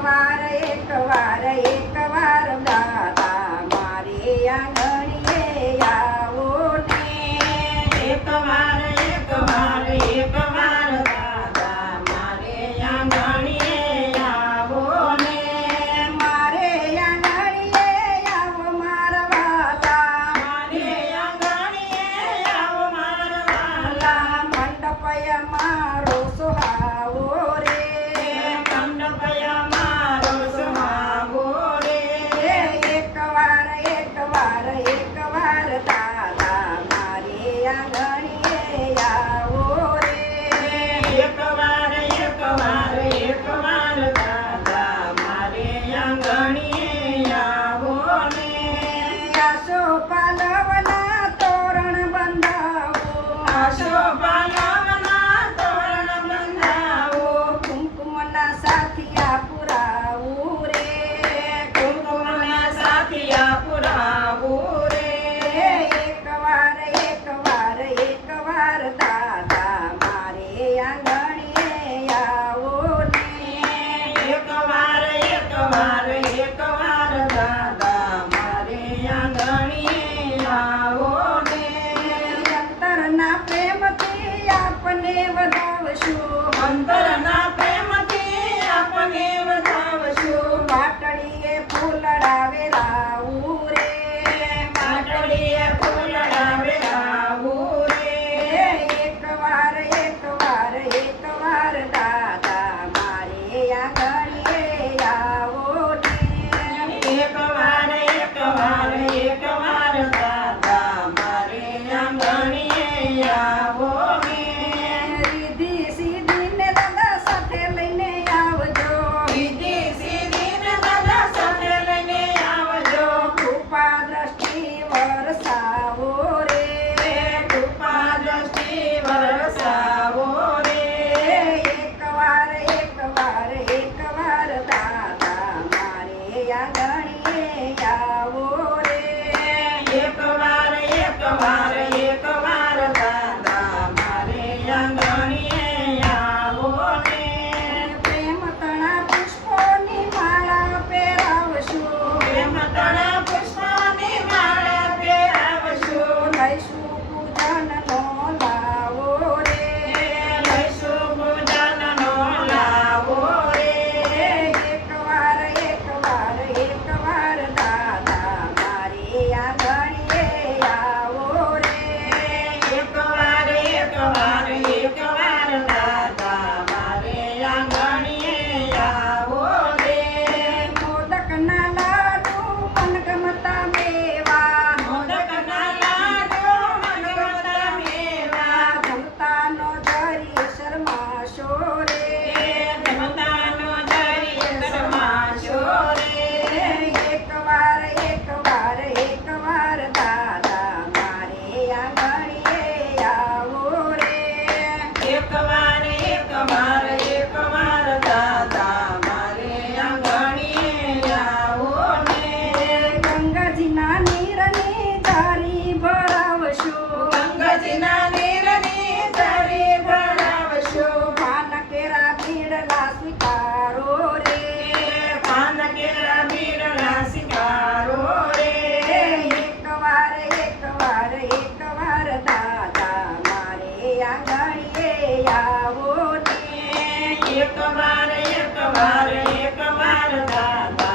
એકવાર દાદા મારે આંગણીએ આવો ને એકવાર દાદા મારે આંગણીએ આવો ને મારે આંગણીએ આવો મારા વાલા મારે આંગણીએ આવો મારા વાલા મંડપય મારો સુહાવો રે મંડપય મારો સુહાવો રે એકવાર દાદા મારે આંગણીએ આવો રે એકવાર દાદા મારે આંગણીએ આવો ને આશો પાલવના તોરણ બંધાવો આશો પાલવના તોરણ બંધાવો કુમકુમના સાથિયા પુરાવું રે કુમકુમના સાથિયા પુરાવું રે એકવાર દાદા મારે આંગણીએ આવો ને એકવાર દાદા મારે આંગણીએ આવો ને અંતરના પ્રેમથી આપને વધાવશું અંતરના પ્રેમથી આપને વધાવશું પાટડીએ ફૂલડાવે લાવું રે પાટડીએ ફૂલડાવે આવું રે એકવાર દાદા મારે આંગણીએ આવો ને એકવાર દાદા મારે આંગણીએ આવો ને રીધિ સીધીને દાદા સાથે લઈને આવજો રીધિ સીધીને દાદા સાથે લઈને આવજો કૃપા દ્રષ્ટિ વરસાવો રે કૃપા દ્રષ્ટિ વરસાવો રે એકવાર દાદા મારે આંગણીએ આવો રે એકવાર દાદા મારે આંગણીએ આવો ને પ્રેમ તણા પુષ્પોની માળા પહેરાવશું પ્રેમતણા પુષ્પની માળા પહેરાવશું લઈશું પૂજનનો લાવો રે લઈશું પૂજનનો લાવો રે એકવાર દાદા મારે આંગણીએ આવો રે એકવાર દાદા મારે આંગણીએ આવો રે મોદકના લાડુ મનગમતા મેવા મોદકના લાડુ મનગમતા મેવા જમતાનો જરી શરમાશો રે જમતાનો જરી શરમાશો રે એકવાર દાદા મારે આંગણીએ આવો રે એકવાર દાદા મારે આંગણીએ આવો ને ગંગાજીના નીરની ધારી ભરાવશું ગંગાજીના નીરની ધારી ભરાવશું પાન કેરા પીડલા સ્વીકારો રે પાન કેળા બીડલા શિકારો રે એકવાર દાદા મારે આંગણીએ આવો ને એકવાર દાદા